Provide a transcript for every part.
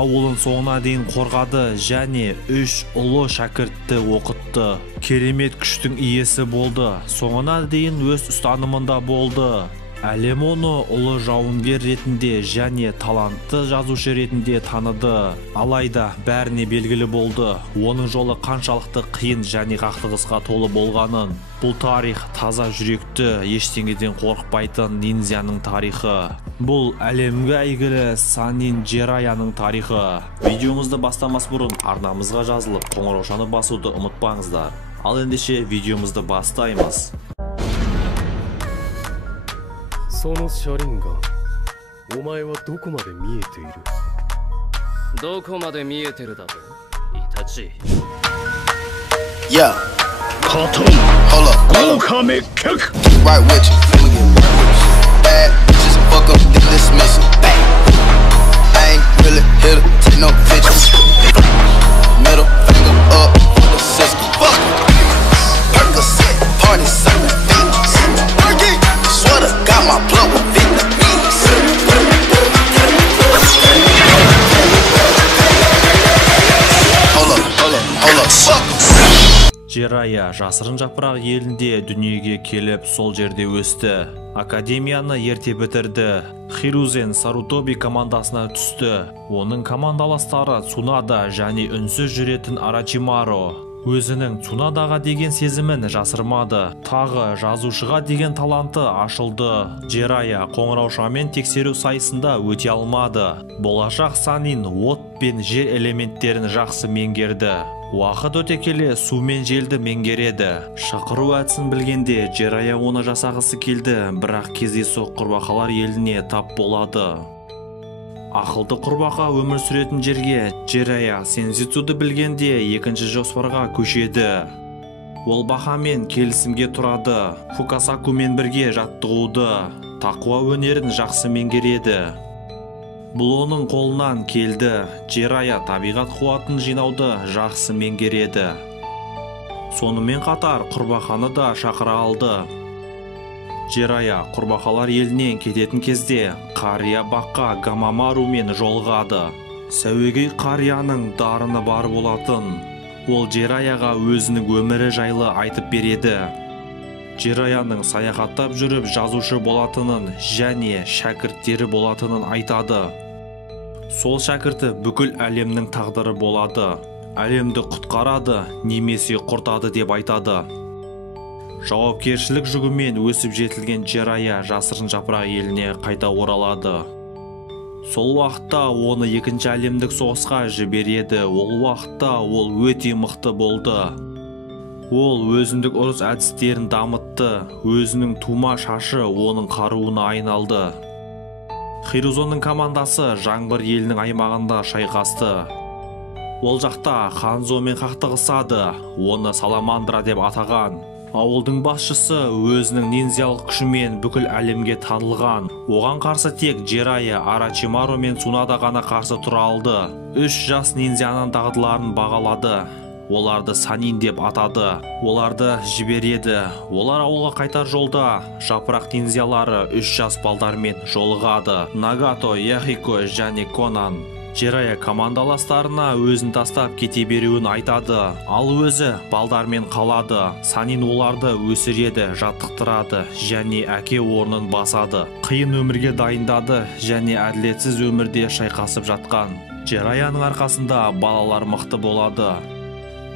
ауылын соңына дейін қорғады және 3 ұлы шәкіртті оқытты. Керемет күштің иесі болды. Соңына дейін өз ұстанымында болды. Әлем оны ұлы жауынгер ретінде және талантты жазушы ретінде таныды. Алайда бәріне белгілі болды, оның жолы қаншалықты қиын және қақтығысқа толы болғанын. Бұл тарих таза жүректі, ештеңеден қорықпайтын ниндзяның тарихы. Бұл әлемге әйгілі Санин Джираяның тарихы. Видеомызды бастамас бұрын арнамызға жазылып, қоңыраушаны басуды ұмытпаңыздар. Ал ендеше видеомызды бастаймыз. その車輪がお前はどこまで見えているどこまで見えてるだとイタチ Yeah カトン Hold up 豪華滅却 Right with you Let me get bad Just fuck up the dismissal I ain't really here to take no pictures Middle finger up for the system Fuck Percocet Party serving fiends Sweater got my blood with Vietnamese Hold up Fuck Джирая жасырын жапырақ елінде дүниеге келіп, сол жерде өсті. Академияны ерте бітірді. Хирузен Сарутоби командасына түсті. Оның командаластары Цунада және үнсіз жүретін Арачимаро. Өзінің Цунадаға деген сезімін жасырмады. Тағы жазушыға деген таланты ашылды. Джирая қоңыраушамен тексеру сайысында өте алмады. Болашақ Санин от пен жер элементтерін жақсы меңгерді. Уақыт өте келе су мен желді меңгереді. Шақыру әдісін білгенде Джирая оны жасағысы келді, бірақ кездейсоқ құрбақалар еліне тап болады. Ақылды құрбақа өмір сүретін жерге Джирая сензицуды білгенде екінші жоспарға көшеді. Ол бақамен келісімге тұрады. Фукасакумен бірге жаттығуды, тақуа өнерін жақсы меңгереді. Бұл оның қолынан келді. Джирая табиғат қуатын жинауды жақсы меңгереді. Сонымен қатар құрбақаны да шақыра алды. Джирая құрбақалар елінен кететін кезде қария баққа Гамамарумен жолығады. Сәуегей қарияның дарыны бар болатын. Ол Джираяға өзінің өмірі жайлы айтып береді. Джираяның саяхаттап жүріп жазушы болатынын және шәкірттері болатынын айтады. Сол шәкірті бүкіл әлемнің тағдыры болады. Әлемді құтқарады, немесе құртады деп айтады. Жауапкершілік жүгімен өсіп жетілген Джирая жасырын жапырақ еліне қайта оралады. Сол уақытта оны екінші әлемдік соғысқа жібереді. Ол уақытта ол өте мықты болды. Ол өзіндік ұрыс әдістерін дамытты. Өзінің тума шашы оның қаруына айналды. Хирузонның командасы жаңбыр елінің аймағында шайқасты. Ол жақта Ханзомен қақтығысады. Оны Саламандра деп атаған. Ауылдың басшысы өзінің ниндзялық күшімен бүкіл әлемге танылған. Оған қарсы тек Джирая, Арачимаро мен Цунада ғана қарсы тұра алды. 3 жас ниндзяның дағдыларын бағалады. Оларды Санин деп атады. Оларды жібереді. Олар ауылға қайтар жолда жапырақ ниндзялары 3 жас балдармен жолығады. Нагато, Яхико және Конан. Джирая командаластарына өзін тастап кете беруін айтады. Ал өзі балдармен қалады. Санин оларды өсіреді, жаттықтырады және әке орнын басады. Қиын өмірге дайындады және әділетсіз өмірде шайқасып жатқан Джираяның арқасында балалар мықты болады.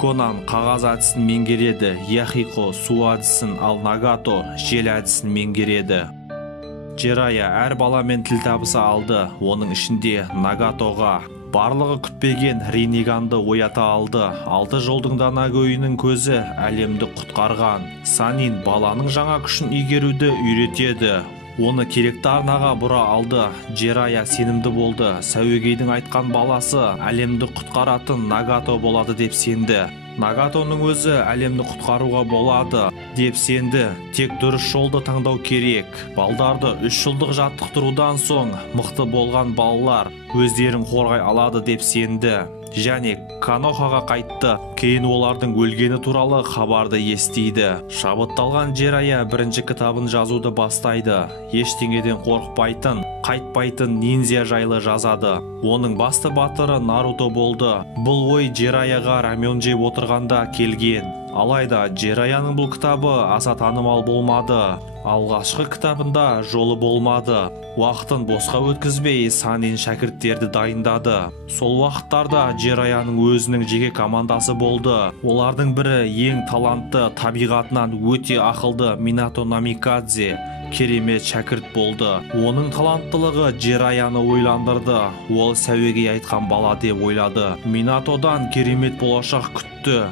Конан қағаз әдісін меңгереді, Яхико су әдісін, ал Нагато жел әдісін меңгереді. Джирая әр баламен тіл табыса алды. Оның ішінде Нагатоға барлығы күтпеген Ринниганды оята алды. 6 жолдың данагөйінің көзі әлемді құтқарған. Санин баланың жаңа күшін игеруді үйретеді. Оны керекті арнаға бұра алды. Джирая сенімді болды. Сәуегейдің айтқан баласы әлемді құтқаратын Нагато болады деп сенді. Нагатоның өзі әлемді құтқаруға болады деп сенді. Тек дұрыс жолды таңдау керек. Балдарды 3 жылдық жаттықтырудан соң мықты болған балалар өздерін қорғай алады деп сенді. Және Канохаға қайтты. Кейін олардың өлгені туралы хабарды естиді. Шабытталған Джирая бірінші кітабын жазуды бастайды. Ештеңеден қорықпайтын, қайтпайтын ниндзя жайлы жазады. Оның басты батыры Наруто болды. Бұл ой Джираяға рамен жеп отырғанда келген. Алайда Джираяның бұл кітабы аса танымал болмады. Алғашқы кітабында жолы болмады. Уақытын босқа өткізбей Санин шәкірттерді дайындады. Сол уақыттарда Джираяның өзінің жеке командасы болды. Олардың бірі ең талантты, табиғатынан өте ақылды Минато Намикадзе керемет шәкірт болды. Оның таланттылығы Джираяны ойландырды. Ол сәуегей айтқан бала деп ойлады. Минатодан керемет болашақ күтті.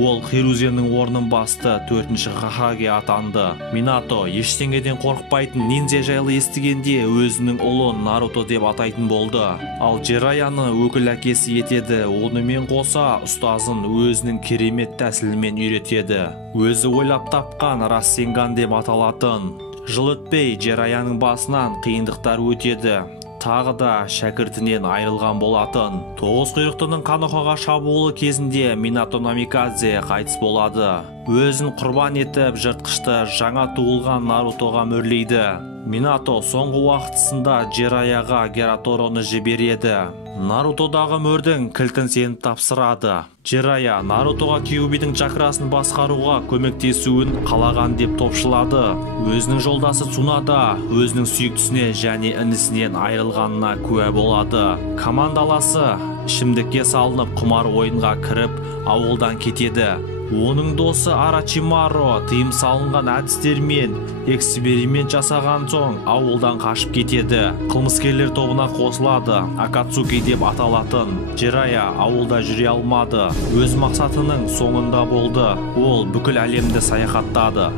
Ол Хирузенің орнын басты, 4-ші Хокаге атанды. Минато ештеңеден қорықпайтын ниндзя жайлы естігенде өзінің ұлын Наруто деп атайтын болды. Ал Джираяны өкіл әкесі етеді. Онымен қоса ұстазын өзінің керемет тәсілімен үйретеді. Өзі ойлап тапқан Рассенган деп аталатын. Жыл өтпей Джираяның басынан қиындықтар өтеді. Тағы да шәкіртінен айырылған болатын. Тоғыз құйрықтының Канохаға шабуылы кезінде Минато Намикадзе қайтыс болады. Өзін құрбан етіп жыртқышты жаңа туылған Нарутоға мөрлейді. Минато соңғы уақытысында Джираяға Гератороны жібереді. Нарутодағы мөрдің кілтін сеніп тапсырады. Джирая Нарутоға Киубидің чакрасын басқаруға көмектесуін қалаған деп топшылады. Өзінің жолдасы Цунада өзінің сүйіктісіне және інісінен айырылғанына куә болады. Командаласы ішімдікке салынып құмар ойынға кіріп ауылдан кетеді. Оның досы Арачимаро тыйым салынған әдістермен эксперимент жасаған соң ауылдан қашып кетеді. Қылмыскерлер тобына қосылады. Акацуки деп аталатын. Джирая ауылда жүре алмады. Өз мақсатының соңында болды. Ол бүкіл әлемді саяхаттады.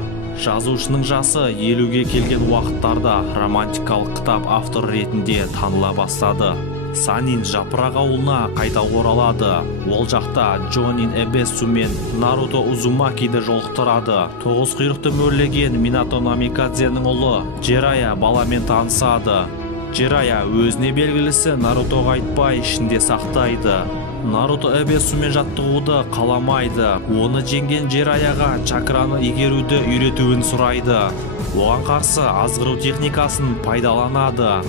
Жазушының жасы 50-ге келген уақыттарда романтикалық кітап авторы ретінде таныла бастады. Санин Жапырақ ауылына қайта оралады. Ол жақта Джонин Эбесу мен Наруто Узумакиді жолықтырады. Тоғыз құйрықты мөрлеген Минато Намикадзенің ұлы Джирая баламен танысады. Джирая өзіне белгілісі Нарутоға айтпай ішінде сақтайды. Наруто Эбесумен жаттығуды қаламайды. Оны жеңген Джираяға чакраны игеруді үйретуін сұрайды. Оған қарсы азғыру техникасын пайдаланады.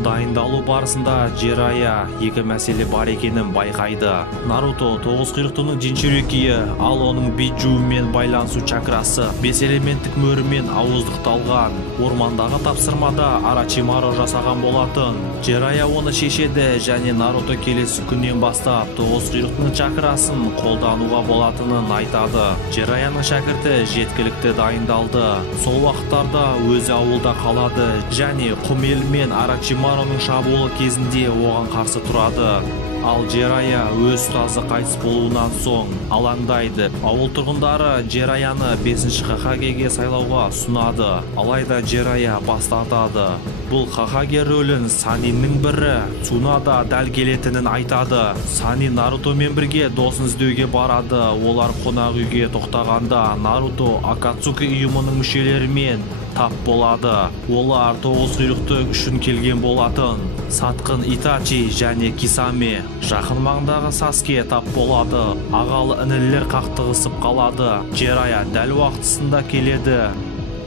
Дайындалу барысында Джирая екі мәселе бар екенін байқайды. Наруто тоғыз құйрықтының Джинчурикиі, ал оның Биджумен байланысу чакрасы 5 элементтік мөрімен ауыздықталған. Ормандағы тапсырмада Арачимаро жасаған болатын. Джирая оны шешеді және Наруто келесі күннен бастап тоғыз құйрықтың чакрасын қолдануға болатынын айтады. Джираяның шәкірті жеткілікті дайындалды. Сол уақыттарда өзі ауылда қалады және Құмел мен Арачимароның шабуылы кезінде оған қарсы тұрады. Ал Джирая өз ұстазы қайтыс болуынан соң алаңдайды. Ауыл тұрғындары Джираяны 5-ші Хокагеге сайлауға ұсынады. Алайда Джирая бас тартады. Бұл Хокаге рөлін Саниннің бірі Цунада дәл келетінін айтады. Санин Нарутомен бірге досын іздеуге барады. Олар қонақ үйге тоқтағанда Наруто Акацуки ұйымының мүшелерімен тап болады. Олар тоғыз құйрықты үшін келген болатын. Сатқын Итачи және Кисаме. Жақын маңдағы Саске тап болады. Ағалы інілер қақтығысып қалады. Джирая дәл уақытысында келеді.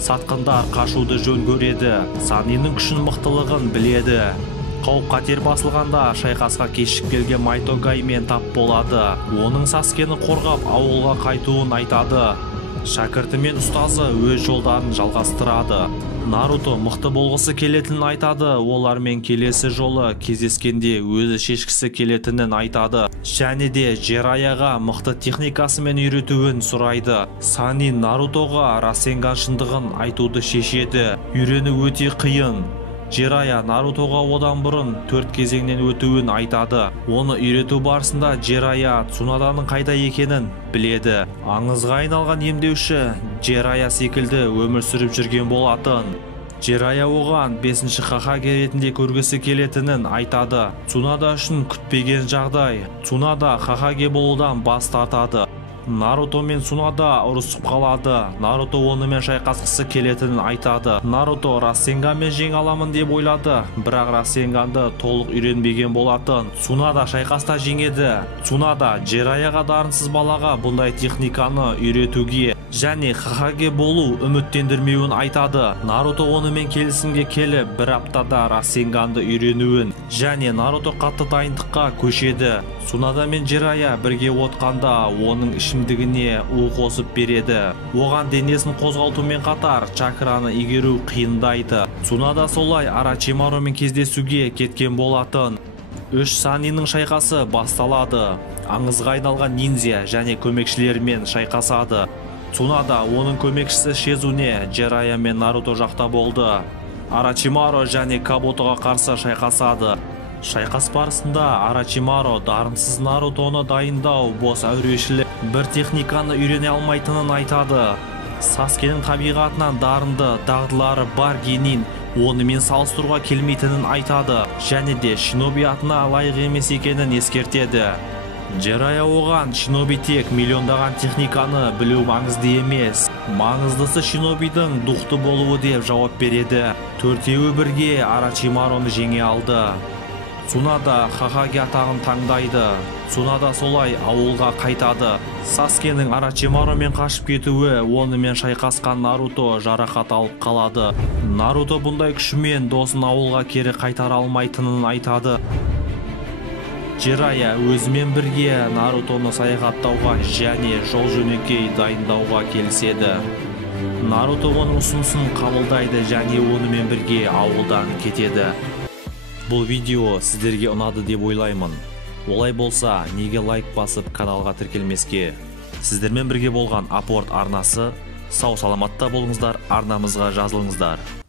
Сатқындар қашуды жөн көреді. Саниннің күшін мықтылығын біледі. Қауіп қатер басылғанда шайқасқа кешіп келген Майтогаймен тап болады. Оның Саскені қорғап ауылға қайтуын айтады. Шәкірті мен ұстазы өз жолдарын жалғастырады. Наруто мықты болғысы келетінін айтады. Олармен келесі жолы кездескенде өзі шешкісі келетінін айтады. Және де Джираяға мықты техникасымен үйретуін сұрайды. Санин Нарутоға Расенган шындығын айтуды шешеді. Үйрену өте қиын. Джирая Нарутоға одан бұрын 4 кезеңнен өтуін айтады. Оны үйрету барысында Джирая Цунаданың қайда екенін біледі. Аңызға айналған емдеуші Джирая секілді өмір сүріп жүрген болатын. Джирая оған 5-ші Хокаге ретінде көргісі келетінін айтады. Цунада үшін күтпеген жағдай. Цунада Хокаге болудан бас тартады. Наруто мен Цунада ұрысып қалады. Наруто онымен шайқасқысы келетінін айтады. Наруто Расенганмен жеңе аламын деп ойлады, бірақ Расенганды толық үйренбеген болатын. Цунада шайқаста жеңеді. Цунада Джираяға дарынсыз балаға бұндай техниканы үйретуге және Хакаге болу үміттендірмеуін айтады. Наруто онымен келісімге келіп, бір аптада Расенганды үйренуін және Наруто қатты дайындыққа көшеді. Цунада мен Джирая бірге отқанда оның ішімдігіне у қосып береді. Оған денесін қозғалтумен қатар чакраны игеру қиындайды. Цунада солай Арачимарумен кездесуге кеткен болатын. Үш Саниннің шайқасы басталады. Аңызға айналған ниндзя және көмекшілерімен шайқасады. Цунада оның көмекшісі Шизуне, Джирая мен Наруто жақта болды. Арачимару және Кабутоға қарсы шайқасады. Шайқас барысында Арачимару дарынсыз Нарутоны дайындау бос әурешілік бір техниканы үйрене алмайтынын айтады. Саскенің табиғатынан дарынды дағдылары бар генин онымен салыстыруға келмейтінін айтады және де шиноби атына лайық емес екенін ескертеді. Джирая оған шиноби тек миллиондаған техниканы білу маңызды емес, маңыздысы шинобидің дұқты болуы деп жауап береді. Төртеуі бірге Арачимаруны жеңе алды. Цунада Хакаге атағын таңдайды. Цунада солай ауылға қайтады. Саскенің Арачимарумен қашып кетуі онымен шайқасқан Наруто жарақат алып қалады. Наруто бұндай күшімен досын ауылға кері қайтара алмайтынын айтады. Джирая өзімен бірге Нарутоны саяхаттауға және жол жөнекей дайындауға келіседі. Наруто оның ұсынысын қабылдайды және онымен бірге ауылдан кетеді. Бұл видео сіздерге ұнады деп ойлаймын. Олай болса, неге лайк басып каналға тіркелмеске? Сіздермен бірге болған Апорт арнасы. Сау саламатта болыңыздар, арнамызға жазылыңыздар.